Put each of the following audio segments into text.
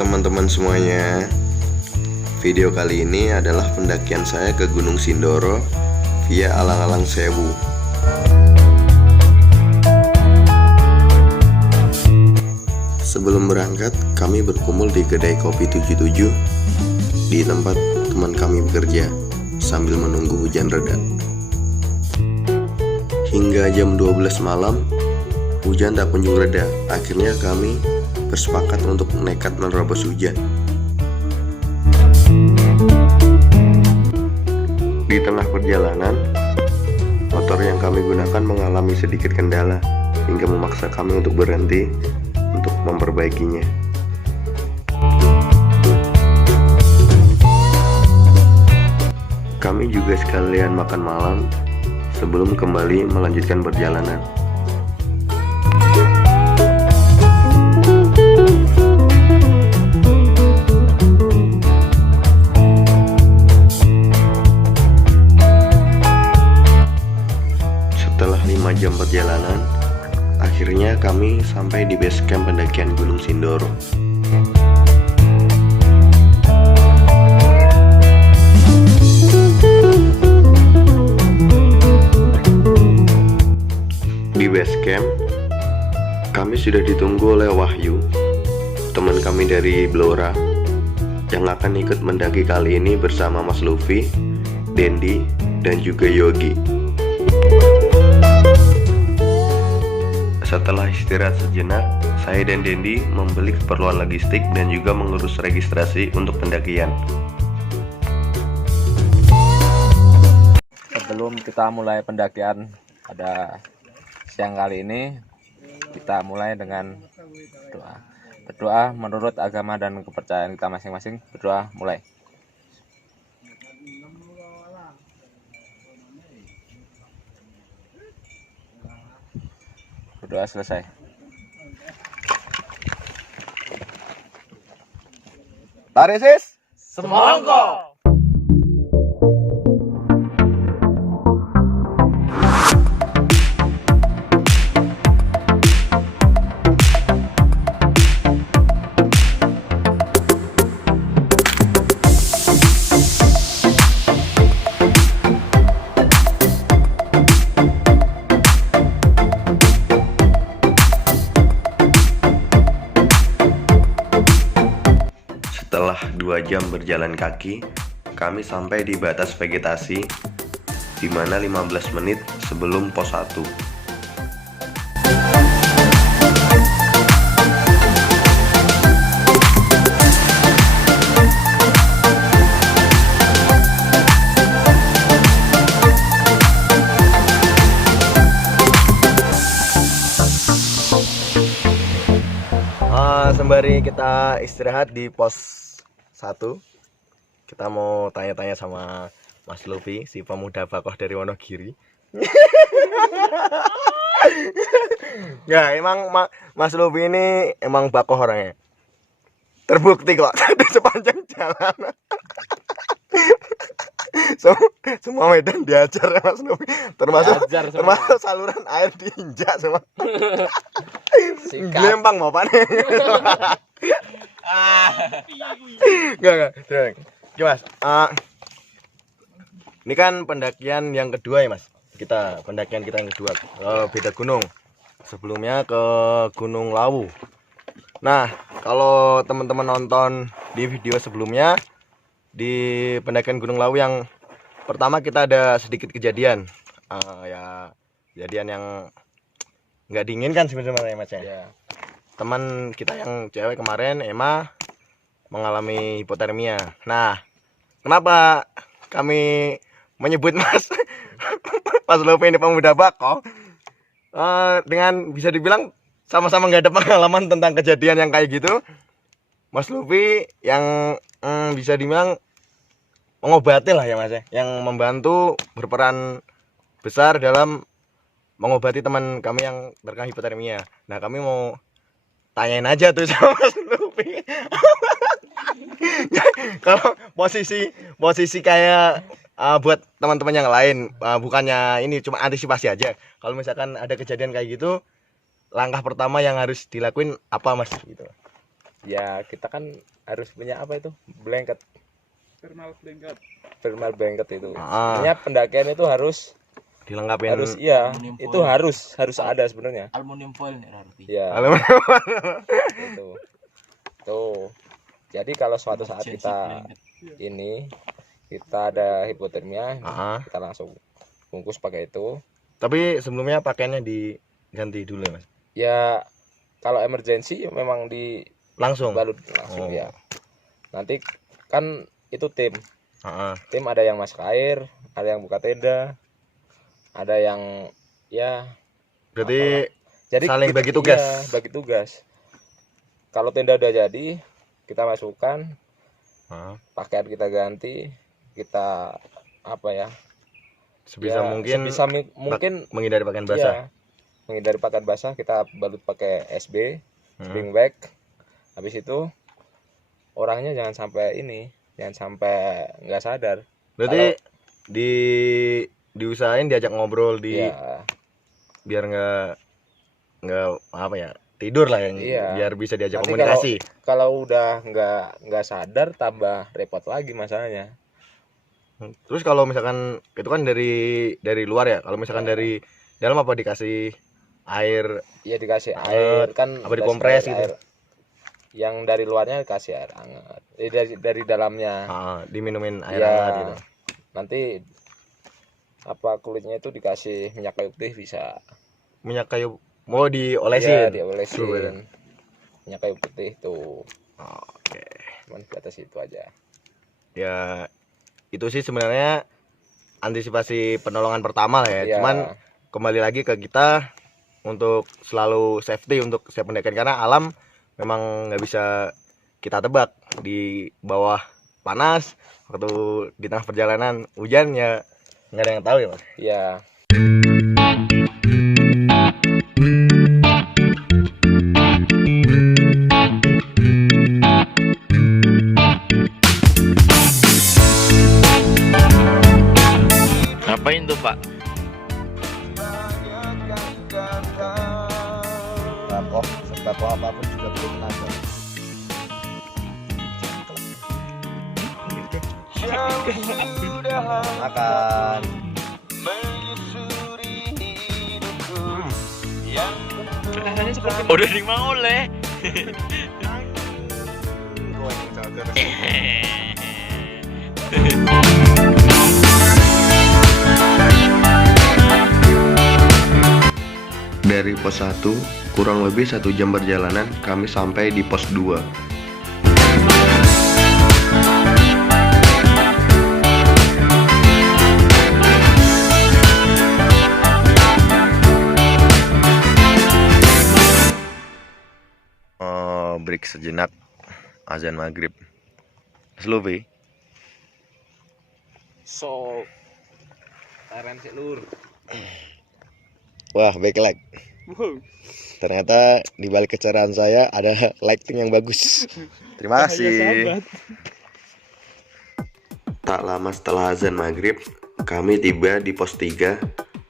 teman-teman semuanya. Video kali ini adalah pendakian saya ke Gunung Sindoro via Alang-Alang Sewu. Sebelum berangkat, kami berkumpul di kedai kopi 77 di tempat teman kami bekerja sambil menunggu hujan reda. Hingga jam 12 malam, hujan tak kunjung reda. Akhirnya kami bersepakat untuk nekat menerobos hujan. Di tengah perjalanan, motor yang kami gunakan mengalami sedikit kendala hingga memaksa kami untuk berhenti untuk memperbaikinya. Kami juga sekalian makan malam sebelum kembali melanjutkan perjalanan. Setelah 5 jam perjalanan, akhirnya kami sampai di base camp pendakian Gunung Sindoro. Di base camp, kami sudah ditunggu oleh Wahyu, teman kami dari Blora, yang akan ikut mendaki kali ini bersama Mas Luffy, Dendi, dan juga Yogi. Setelah istirahat sejenak, saya dan Dendi membeli keperluan logistik dan juga mengurus registrasi untuk pendakian. Sebelum kita mulai pendakian pada siang kali ini, kita mulai dengan doa. Berdoa menurut agama dan kepercayaan kita masing-masing. Berdoa mulai. Berdoa selesai. Tarisis semongko. Setelah 2 jam berjalan kaki, kami sampai di batas vegetasi, di mana 15 menit sebelum pos 1. Sembari kita istirahat di pos 1, kita mau tanya-tanya sama Mas Luffy, si pemuda bakoh dari Wonogiri. Ya, emang Mas Luffy ini emang bakoh orangnya. Terbukti kok di sepanjang jalan. Semua medan diajar ya Mas Luffy, termasuk saluran air diinjak semua. Gelempang mau panen. Enggak. Mas, ini kan pendakian yang kedua ya Mas. Pendakian kita yang kedua, beda gunung. Sebelumnya ke Gunung Lawu. Nah, kalau teman-teman nonton di video sebelumnya, di pendakian Gunung Lawu yang pertama kita ada sedikit kejadian, ya kejadian yang nggak diinginkan sebenarnya Mas ya. Yeah. Teman kita yang cewek kemarin, Emma, mengalami hipotermia. Nah, kenapa kami menyebut Mas Luffy ini pemuda bakoh? Dengan bisa dibilang sama-sama nggak ada pengalaman tentang kejadian yang kayak gitu. Mas Luffy yang bisa dibilang mengobati lah ya Mas ya, yang membantu berperan besar dalam mengobati teman kami yang terkena hipotermia. Nah, kami mau tanyain aja tuh sama Mas Luffy. Kalau posisi kayak buat teman-teman yang lain, bukannya ini cuma antisipasi aja. Kalau misalkan ada kejadian kayak gitu, langkah pertama yang harus dilakuin apa Mas gitu? Ya kita kan harus punya apa itu blanket, thermal blanket itu. Sebenarnya pendakian itu harus dilengkapin. iya, Aluminium itu foil. harus ada sebenarnya. Aluminium foil nih Rarti. Ya, itu. Tuh. Jadi kalau suatu saat Emergency kita blanket. ini kita ada hipotermia, Ah. kita langsung bungkus pakai itu. Tapi sebelumnya pakaiannya diganti dulu ya, Mas. Ya kalau emergency memang Langsung. dibalut langsung Oh. ya. Nanti kan itu tim Heeh. tim ada yang masak air, ada yang buka tenda, ada yang ya Berarti jadi saling bagi tugas. iya, bagi tugas. Kalau tenda udah jadi, kita masukkan, Heeh. pakaian kita ganti, kita apa ya? Sebisa ya, mungkin mungkin menghindari pakaian basah. iya, menghindari pakaian basah, kita balut pakai SB, Hmm. spring bag. Habis itu orangnya jangan sampai nggak sadar. Berarti diusahain diajak ngobrol Iya, biar nggak apa ya, tidur lah yang Iya. biar bisa diajak Nanti komunikasi. kalau udah nggak sadar tambah repot lagi masalahnya. Terus kalau misalkan itu kan dari luar ya, kalau misalkan dari dalam apa dikasih air? Iya dikasih Hangat, air kan apa dikompres gitu? air. Yang dari luarnya dikasih air hangat. Dari dalamnya. Diminumin air Ya, hangat gitu. nanti apa kulitnya itu dikasih minyak kayu putih bisa. Minyak kayu mau Iya, diolesin. diolesin. Minyak kayu putih tuh. Oke. Cuman di atas itu aja. Ya itu sih sebenarnya antisipasi penolongan pertama lah ya. Iya. Cuman kembali lagi ke kita untuk selalu safety untuk setiap pendakian, karena alam memang nggak bisa kita tebak. Di bawah panas, waktu di tengah perjalanan hujan, ya nggak ada yang tahu ya, Mas. Iya. Ngapain tuh Pak? Sebab apapun juga perlu tenaga. Makan. Udah nih mau oleh. Dari pos 1, kurang lebih 1 jam perjalanan, kami sampai di pos 2. Break sejenak, azan maghrib. Slovi, So Taren sih lur. Wah, backlight. Ternyata di balik kecerahan saya ada lighting yang bagus. Terima kasih. Tak lama setelah azan maghrib, kami tiba di pos 3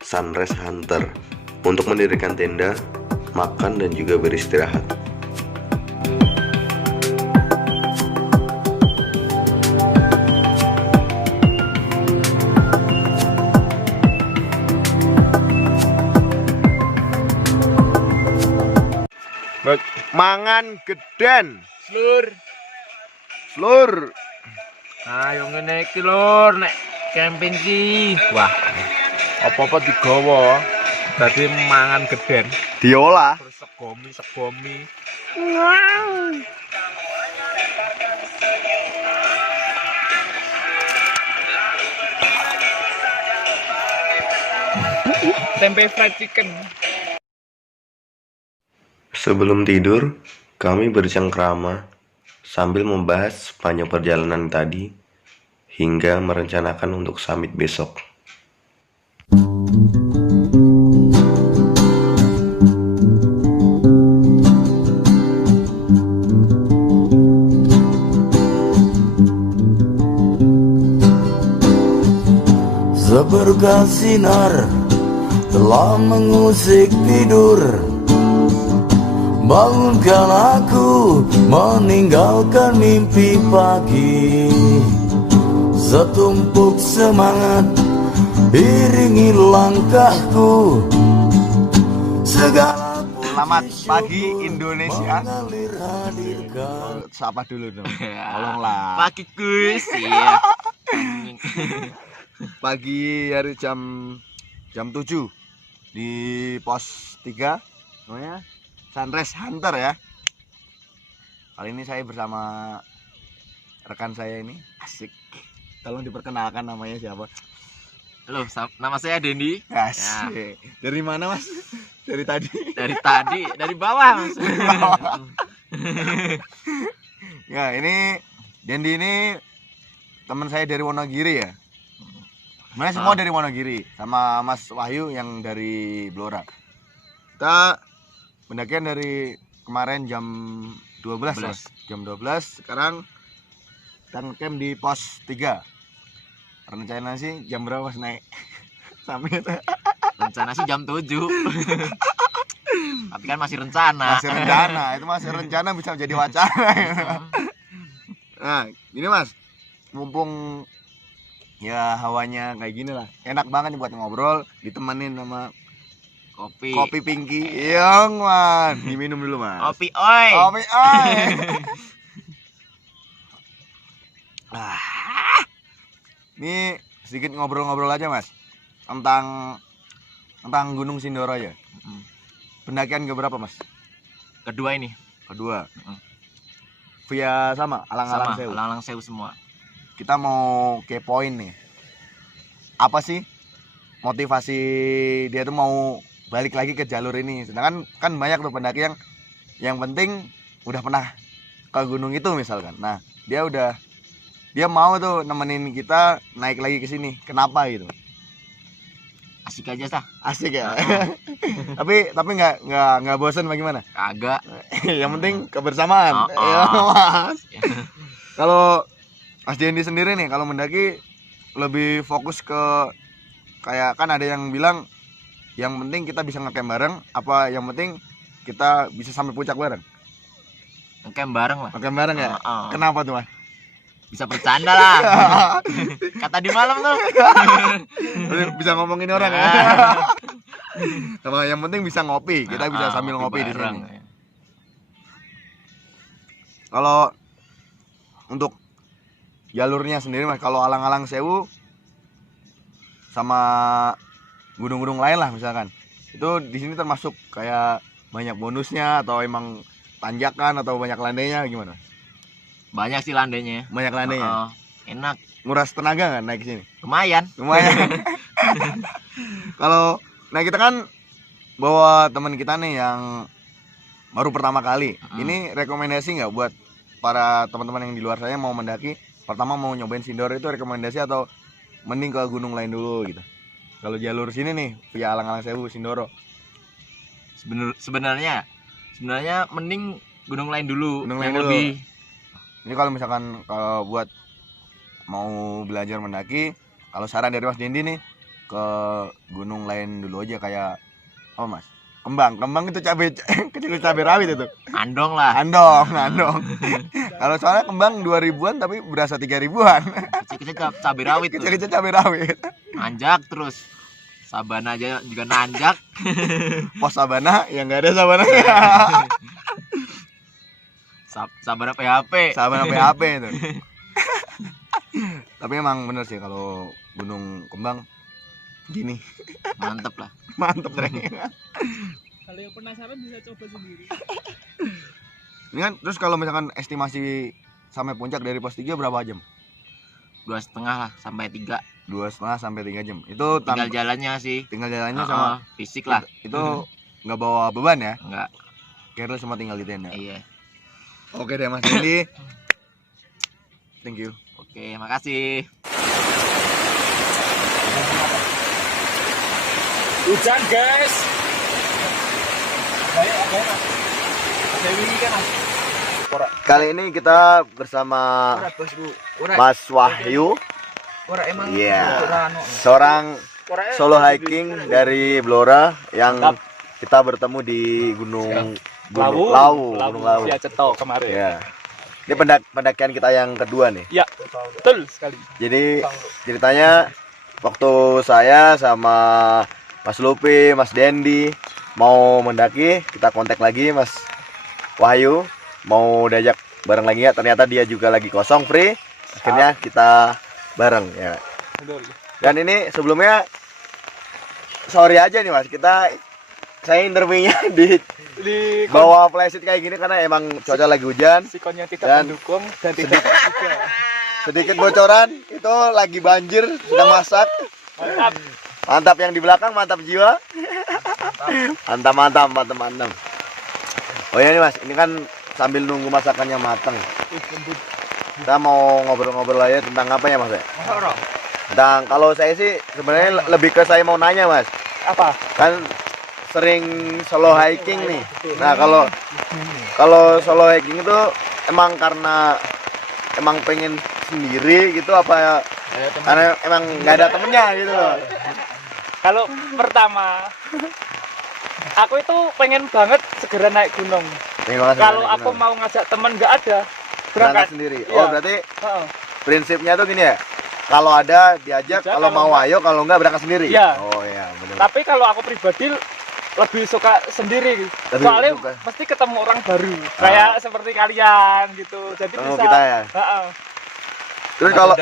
Sunrise Hunter untuk mendirikan tenda, makan dan juga beristirahat. Mangan geden. Lur. Lur. Ayo ngene iki lur nek camping ki. Wah. Apa-apa digawa. Dadi mangan geden. Diolah. Terus segomi. Tempe fried chicken. Sebelum tidur, kami bercengkrama sambil membahas sepanjang perjalanan tadi hingga merencanakan untuk summit besok. Seberkas sinar telah mengusik tidur, bangunkan aku meninggalkan mimpi pagi. Setumpuk semangat iringi langkahku. Segala Selamat pagi Indonesia. mengalir hadirkan. Sapa dulu dong. Tolonglah. Pagi Gus. Iya. Pagi hari jam 7 di pos 3 namanya Sunrise Hunter ya. Kali ini saya bersama rekan saya ini. Asik. Tolong diperkenalkan namanya siapa? Halo, nama saya Dendi. Asik. Dari mana Mas? Dari tadi. Dari bawah Mas. Ya, ini Dendi ini teman saya dari Wonogiri ya. Sebenarnya semua dari Wonogiri, sama Mas Wahyu yang dari Blora. Kita pendakian dari kemarin jam 12. Mas. Jam 12, sekarang kita camp di pos 3. Rencana sih jam berapa Mas naik? Sampai Rencana sih jam 7. Tapi kan masih rencana. masih rencana, itu masih rencana bisa menjadi wacana. Nah, gini Mas, mumpung ya hawanya kayak gini lah, enak banget nih buat ngobrol, ditemenin sama kopi Pinky. Iya man, diminum dulu Mas. Kopi oi. Kopi oi. Ini sedikit ngobrol-ngobrol aja Mas, tentang Gunung Sindoro ya. Pendakian keberapa Mas? Kedua ini. Kedua. Via sama Alang-Alang Sewu. Alang-alang Sewu semua. Kita mau kepoin nih, apa sih motivasi dia tuh mau balik lagi ke jalur ini. Sedangkan kan banyak tuh pendaki yang penting udah pernah ke gunung itu misalkan. Nah dia mau tuh nemenin kita naik lagi ke sini. Kenapa gitu? Asik aja sah. Asik ya. tapi nggak bosan bagaimana? Kagak. Yang penting kebersamaan. Oh. Ya, Mas. Kalau Mas Dendi sendiri nih kalau mendaki lebih fokus ke kayak kan ada yang bilang yang penting kita bisa ngecamp bareng, apa yang penting kita bisa sampai puncak bareng? Ngecamp bareng lah. Ngecamp bareng ya? Oh. Kenapa tuh Mas? Bisa bercanda lah. Kata di malam tuh. Bisa ngomongin orang ya. Sama yang penting bisa ngopi, kita bisa sambil ngopi di bareng. sini. Kalau untuk jalurnya sendiri Mas, kalau Alang-Alang Sewu sama gunung-gunung lain lah misalkan, itu di sini termasuk kayak banyak bonusnya atau emang tanjakan atau banyak landainya gimana? Banyak sih landainya. Banyak landainya. Enak. Nguras tenaga nggak naik sini? Lumayan. Kalau nah kita kan bawa teman kita nih yang baru pertama kali. Ini rekomendasi nggak buat para teman-teman yang di luar sana mau mendaki? Pertama mau nyobain Sindoro itu rekomendasi atau mending ke gunung lain dulu gitu? Kalau jalur sini nih via Alang-Alang Sewu Sindoro. Sebenarnya mending gunung lain dulu. Gunung yang lain dulu. lebih. Ini kalau misalkan kalau buat mau belajar mendaki, kalau saran dari Mas Dendi nih ke gunung lain dulu aja kayak apa Mas? Kembang itu cabai kecil cabai rawit itu. Andong lah. Andong. Kalau soalnya kembang 2000-an tapi berasa 3000-an. Kecil-kecil cabai rawit tuh. Kecil-kecil cabai rawit. Nanjak terus. Sabana aja juga nanjak. Pos sabana yang enggak ada sabana. Sabana PHP. Sabana PHP itu. Tapi emang bener sih kalau gunung kembang gini. Mantep lah. Mantep Reng. Kalau yang penasaran bisa coba sendiri. Ini kan terus kalau misalkan estimasi sampai puncak dari pos 3 berapa jam? 2,5 lah sampai 3. 2,5 sampai 3 jam. Itu Tinggal jalannya sih. tinggal jalannya sama fisik lah. itu nggak bawa beban ya? Enggak. Careless semua tinggal di tenda. Iya. Oke deh Mas Dendi. Thank you. Oke, makasih. Hujan guys. Kali ini kita bersama Mas Wahyu. Iya. Seorang solo hiking dari Blora yang kita bertemu di Gunung Gunung Lawu Lawu. Sia Ceto kemarin. Ya. Ini pendakian kita yang kedua nih. Ya, betul sekali. Jadi ceritanya waktu saya sama Mas Lupi, Mas Dendi mau mendaki, kita kontak lagi Mas Wahyu mau diajak bareng lagi ya. Ternyata dia juga lagi kosong free. Akhirnya kita bareng ya. Betul. Dan ini sebelumnya sorry aja nih Mas, saya interviewnya di Di bawah flysheet kayak gini karena emang cuaca lagi hujan. sikonnya tidak Dan mendukung dan tidak juga. Sedikit bocoran itu lagi banjir, sedang masak. Mantap. Mantap yang di belakang, mantap jiwa. Mantap. Oh iya nih Mas, ini kan sambil nunggu masakannya matang. Kita mau ngobrol-ngobrol aja tentang apa ya Mas ya? Tentang kalau saya sih sebenarnya lebih ke saya mau nanya Mas. Apa? Kan sering solo hiking nih. Nah, kalau solo hiking itu emang karena emang pengen sendiri gitu apa karena emang nggak ada temennya gitu loh. Kalau pertama, aku itu pengen banget segera naik gunung. Pengen banget Kalau naik aku gunung. mau ngajak teman nggak ada, berangkat berangkat sendiri. Iya. Oh, berarti Heeh. prinsipnya tuh gini ya. Kalau ada diajak, Diajak, kalau kalau mau enggak- ayo, kalau enggak berangkat sendiri. Iya. Oh iya, benar. Tapi kalau aku pribadi lebih suka sendiri. Lebih Soalnya suka. pasti ketemu orang baru. Kayak seperti kalian gitu. Jadi Ketemu bisa. kita ya. Heeh. Terus kalau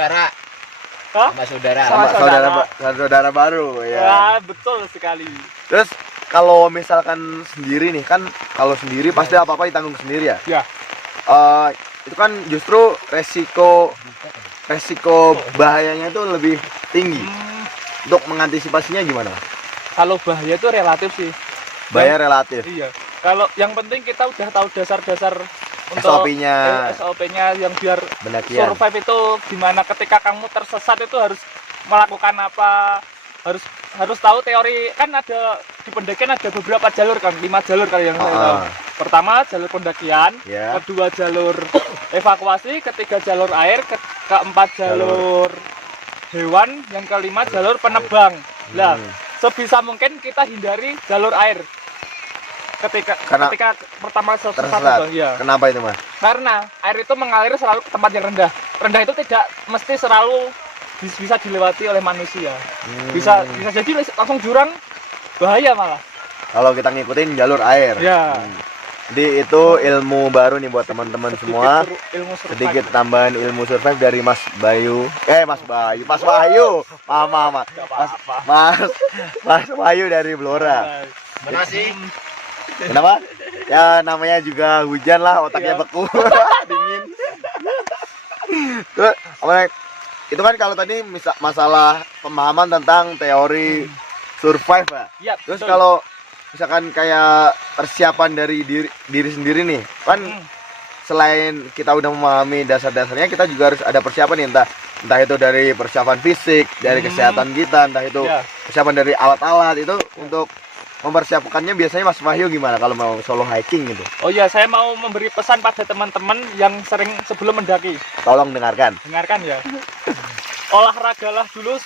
Hah? Sama saudara. sama saudara. saudara baru ya. Ya, betul sekali. Terus kalau misalkan sendiri nih kan kalau sendiri pasti apa-apa ditanggung sendiri ya. Ya. Itu kan justru resiko bahayanya itu lebih tinggi. Untuk mengantisipasinya gimana? Kalau bahaya itu relatif sih. Bahaya relatif. Iya. Kalau yang penting kita udah tahu dasar-dasar untuk SOP-nya SOP-nya yang biar pendakian. survive itu gimana ketika kamu tersesat itu harus melakukan apa, harus tahu teori. Kan ada di pendakian ada beberapa jalur kan, 5 jalur kali yang saya tahu. Pertama jalur pendakian, Ya. kedua jalur evakuasi, ketiga jalur air, keempat jalur hewan, yang kelima jalur penebang. Nah, sebisa mungkin kita hindari jalur air ketika Karena pertama sesat tersesat. itu, ya. Kenapa itu Mas? Karena air itu mengalir selalu ke tempat yang rendah. Rendah itu tidak mesti selalu bisa dilewati oleh manusia. Bisa jadi langsung jurang, bahaya malah. Kalau kita ngikutin jalur air. Ya. Jadi itu ilmu baru nih buat teman-teman semua. Ilmu survive. Sedikit tambahan ilmu survive dari Mas Bayu. Mas Wahyu. Mama. Mas Wahyu dari Blora. Mana sih? Kenapa? Ya namanya juga hujan lah, otaknya Iya. beku. Dingin. Terus itu kan kalau tadi masalah pemahaman tentang teori survive ya. Iya, Terus betul. kalau misalkan kayak persiapan dari diri sendiri nih, kan selain kita udah memahami dasar-dasarnya, kita juga harus ada persiapan nih, entah itu dari persiapan fisik, dari kesehatan kita, entah itu Ya. persiapan dari alat-alat itu untuk mempersiapkannya. Biasanya Mas Wahyu gimana kalau mau solo hiking gitu? Oh ya, saya mau memberi pesan pada teman-teman yang sering sebelum mendaki. Tolong dengarkan. Dengarkan ya. Olahragalah dulu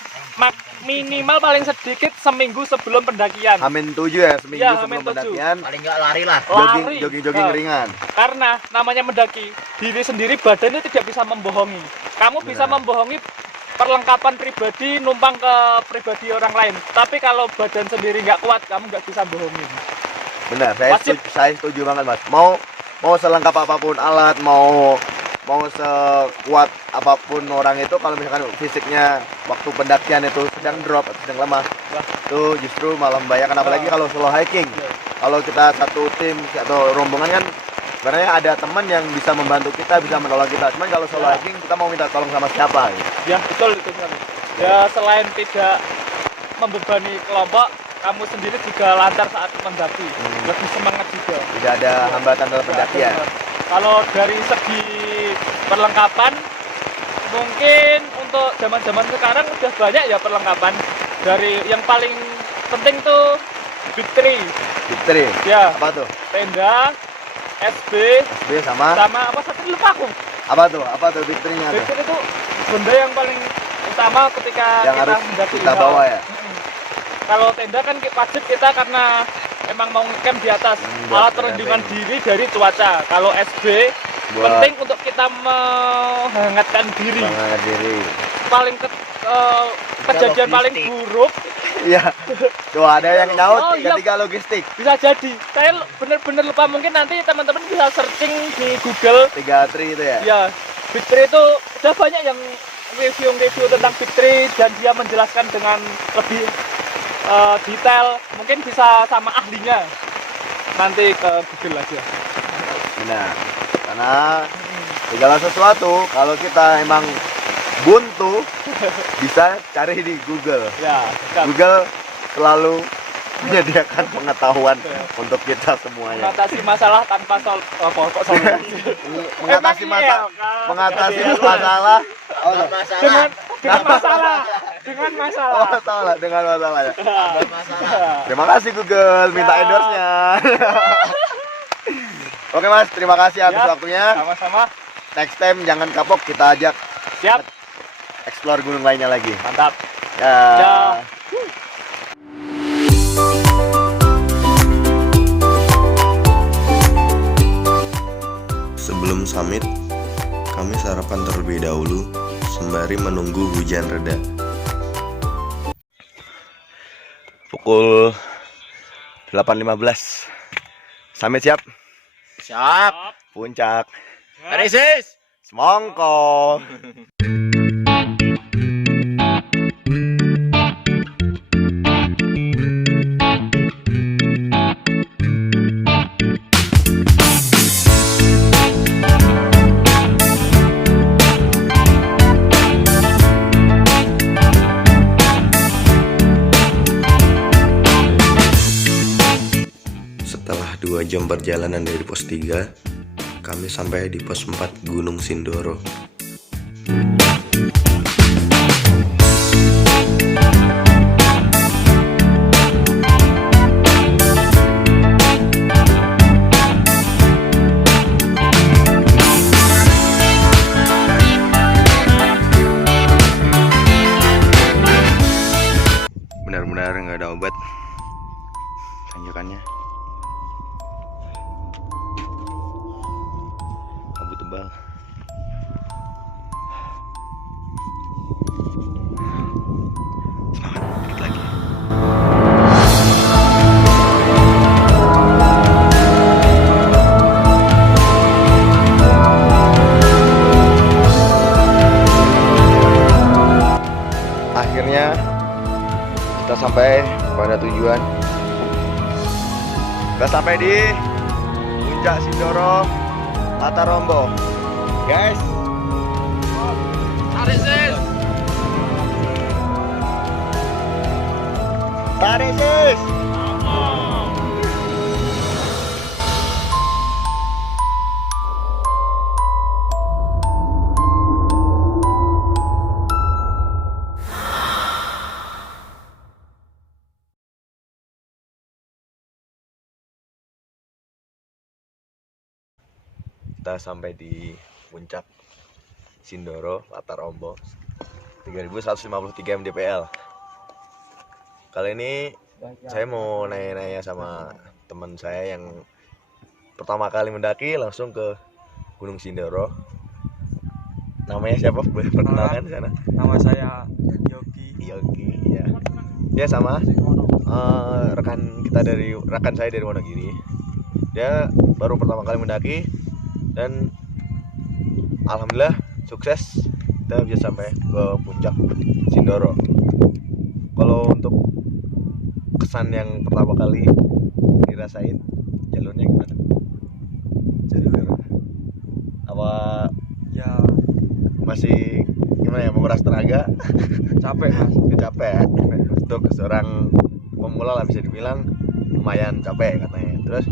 minimal paling sedikit seminggu sebelum pendakian. Hamin 7 ya, seminggu Iya, sebelum Hamin 7. pendakian. Paling nggak lari lah. Lari. Jogging Nah, ringan. Karena namanya mendaki, diri sendiri badannya tidak bisa membohongi. Kamu bisa membohongi perlengkapan pribadi, numpang ke pribadi orang lain. Tapi kalau badan sendiri nggak kuat, kamu nggak bisa bohongin. Benar, saya setuju banget Mas. Mau selengkap apapun alat, mau sekuat apapun orang itu, kalau misalkan fisiknya waktu pendakian itu sedang drop atau sedang lemah, itu justru malah membahayakan. Apalagi kalau solo hiking. Kalau kita satu tim atau rombongan kan sebenarnya ada teman yang bisa membantu kita, bisa menolong kita. Cuman kalau solo hiking kita mau minta tolong sama siapa gitu. Ya betul itu sekali. Ya selain tidak membebani kelompok, kamu sendiri juga lancar saat mendaki, lebih semangat juga. Tidak ada hambatan dalam pendakian. Kalau dari segi perlengkapan, mungkin untuk zaman-zaman sekarang udah banyak ya perlengkapan. Dari yang paling penting tuh Big Three. Fitri. Ya, Apa tuh? tenda, SB, SB sama sama apa satu lupa aku. apa tuh? Apa tuh Fitrinya Big tuh? Three itu benda yang paling utama ketika Yang kita harus mendaki. kita bawa ya. Kalau tenda kan wajib kita karena emang mau ngecamp di atas, buat alat perlindungan camping. diri dari cuaca. Kalau SB Buat- penting untuk kita menghangatkan diri. Semangat diri. Paling kejadian paling buruk Iya. Tuh ada yang nyaut Oh, iya. ketika logistik. bisa jadi. Saya bener-bener lupa, mungkin nanti teman-teman bisa searching di Google. 3 tri itu ya. Ya, Big Tree itu udah banyak yang review tentang Big Tree dan dia menjelaskan dengan lebih detail. Mungkin bisa sama ahlinya. Nanti ke Google aja. Benar. Karena segala sesuatu kalau kita emang buntu bisa cari di Google. Ya, siap. Google selalu menyediakan pengetahuan untuk kita semuanya. Mengatasi masalah tanpa kok solusi. Mengatasi Emang masalah, ILK. mengatasi masalah. Oh, dengan masalah. oh, salah dengan masalah ya. Terima kasih Google, minta Ya. endorse-nya. Oke Mas, terima kasih atas Ya, waktunya. sama-sama. Next time jangan kapok, kita ajak Siap, explore gunung lainnya lagi. mantap. Ya. Ya. Sebelum summit, kami sarapan terlebih dahulu sembari menunggu hujan reda. Pukul 8.15. Summit siap? Siap. Puncak. Risis. Semongko. Setelah 2 jam perjalanan dari pos 3, kami sampai di pos 4 Gunung Sindoro. Benar-benar nggak ada obat tanjakannya. Kabut tebal. Semangat, dikit lagi. Akhirnya kita sampai pada tujuan. Kita sampai di Puncak Sindoro, Latarombo. Guys, Risis. tarik sis. Kita sampai di Puncak Sindoro, Latarombo, 3153 mdpl. Kali ini saya mau nanya-nanya sama teman saya yang pertama kali mendaki langsung ke Gunung Sindoro. Namanya siapa? Boleh perkenalkan di sana? Nama saya Yogi. Yogi, ya. Dia sama rekan saya dari Wonogiri. Dia baru pertama kali mendaki dan alhamdulillah sukses, kita bisa sampai ke Puncak Sindoro. Kalau untuk kesan yang pertama kali dirasain, jalurnya gimana? Jalur apa Ya masih gimana ya, menguras tenaga? capek mas. Capek untuk seorang pemula lah, bisa dibilang lumayan capek katanya. Terus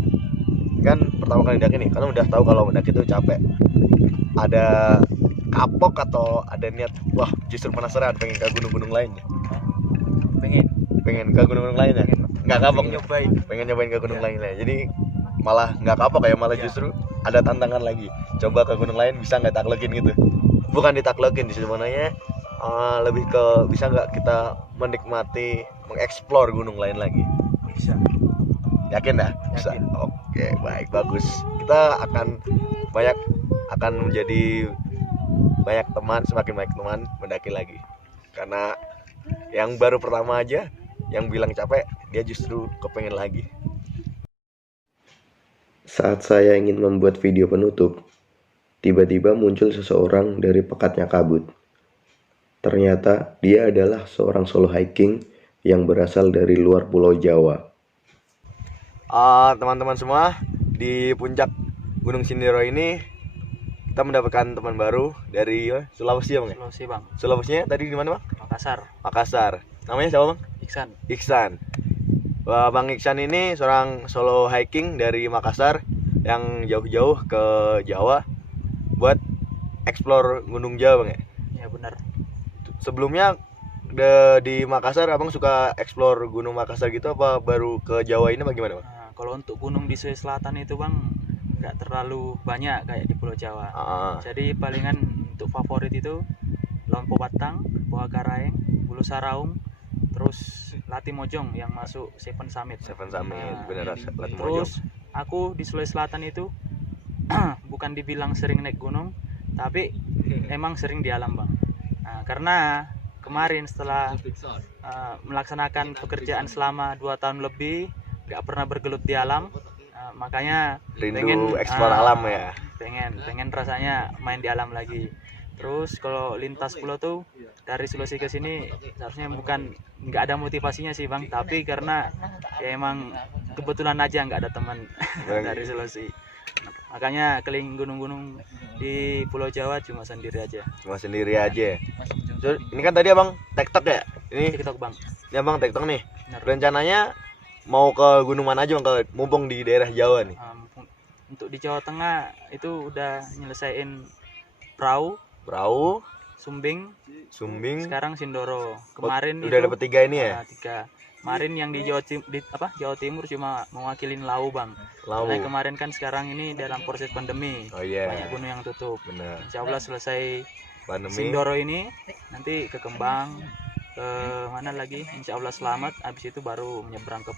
kan pertama kali mendaki nih, karena udah tahu kalau mendaki itu capek, ada kapok atau ada niat wah justru penasaran pengen ke gunung-gunung lainnya? Pengen ke gunung-gunung lainnya, nggak kapok nih? Pengen nyobain ke gunung lainnya, jadi malah nggak kapok ya, malah justru ada tantangan lagi, coba ke gunung lain bisa nggak taklekin gitu. Bukan ditaklekin di sebenarnya, lebih ke bisa nggak kita menikmati mengeksplor gunung lain lagi. Yakin dah? Bisa. Oke, baik, bagus. Kita akan menjadi banyak teman, semakin banyak teman mendaki lagi. Karena yang baru pertama aja yang bilang capek, dia justru kepengen lagi. Saat saya ingin membuat video penutup, tiba-tiba muncul seseorang dari pekatnya kabut. Ternyata dia adalah seorang solo hiking yang berasal dari luar Pulau Jawa. Teman-teman semua, di puncak Gunung Sindoro ini kita mendapatkan teman baru dari Sulawesi ya, Bang? Sulawesi, Bang. Sulawesinya tadi di mana, Bang? Makassar. Makassar. Namanya siapa, Bang? Iksan. Iksan. Wah, Bang Iksan ini seorang solo hiking dari Makassar yang jauh-jauh ke Jawa buat explore Gunung Jawa, Bang ya. Ya benar. Sebelumnya di Makassar Abang suka explore Gunung Makassar gitu apa baru ke Jawa ini bagaimana, Bang? Nah, kalau untuk gunung di Sulawesi Selatan itu, Bang, nggak terlalu banyak kayak di Pulau Jawa. Jadi palingan untuk favorit itu Lompo Batang, Boa Karaeng, Bulu Saraung, terus Latimojong yang masuk Seven Summit. Seven Summit, Nah, bener. terus aku di Sulawesi Selatan itu bukan dibilang sering naik gunung, tapi emang sering di alam, Bang. Nah, karena kemarin setelah melaksanakan pekerjaan selama 2 tahun lebih, nggak pernah bergelut di alam, makanya Rindu explore alam ya. pengen rasanya main di alam lagi. Terus kalau lintas pulau tuh dari Sulawesi ke sini seharusnya bukan nggak ada motivasinya sih, Bang, tapi karena ya emang kebetulan aja nggak ada teman dari Sulawesi. Makanya keliling gunung-gunung di Pulau Jawa cuma sendiri aja. Cuma sendiri aja. So, ini kan tadi Abang TikTok ya? Ini TikTok, Bang. Ini Abang TikTok nih. Benar. Rencananya mau ke gunung mana aja, Bang, kalau mumpung di daerah Jawa nih? Untuk di Jawa Tengah itu udah nyelesain Perahu, Sumbing, Sumbing. sekarang Sindoro. Kemarin udah itu dapet 3 ini ya? 3. Kemarin yang di Jawa Timur cuma mewakilin Lau, Bang. Lau. Karena kemarin kan sekarang ini dalam proses pandemi. Oh iya. Banyak gunung yang tutup. Bener. Insya Allah selesai Pandemi. Sindoro ini nanti ke Kembang, ke mana lagi? Insya Allah selamat. Habis itu baru menyeberang ke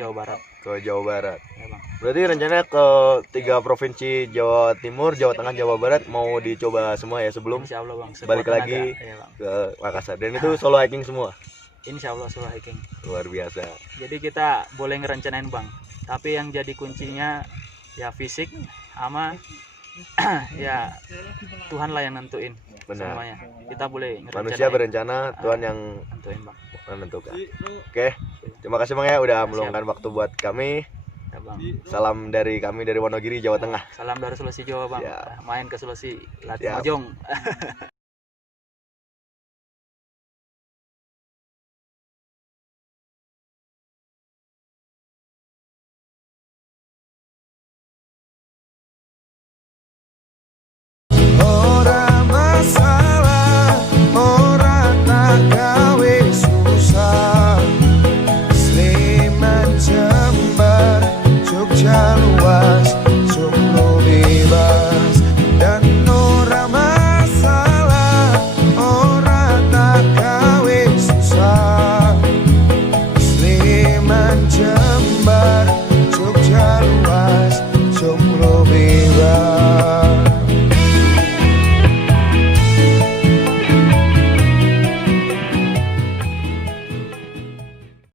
Jawa Barat. Ke Jawa Barat. Ya, Bang. Berarti rencananya ke 3 provinsi Jawa Timur, Jawa Tengah, Jawa Barat mau dicoba semua ya sebelum Insya Allah, Bang. balik Sekuat lagi tenaga. Ya, Bang. ke Makassar. Dan itu solo hiking semua. Insya Allah solo hiking. Luar biasa. Jadi kita boleh ngerencanain, Bang, tapi yang jadi kuncinya ya fisik sama ya Tuhan lah yang nentuin. Benar. Semuanya kita boleh ngerencanain. Manusia berencana, Tuhan yang nentuin, Bang. menentukan. Oke, terima kasih Bang ya udah meluangkan waktu buat kami. Ya, Bang. Salam dari kami dari Wonogiri, Jawa Tengah. Salam dari Sulawesi Jawa, Bang. Ya. Main ke Sulawesi Latimojong.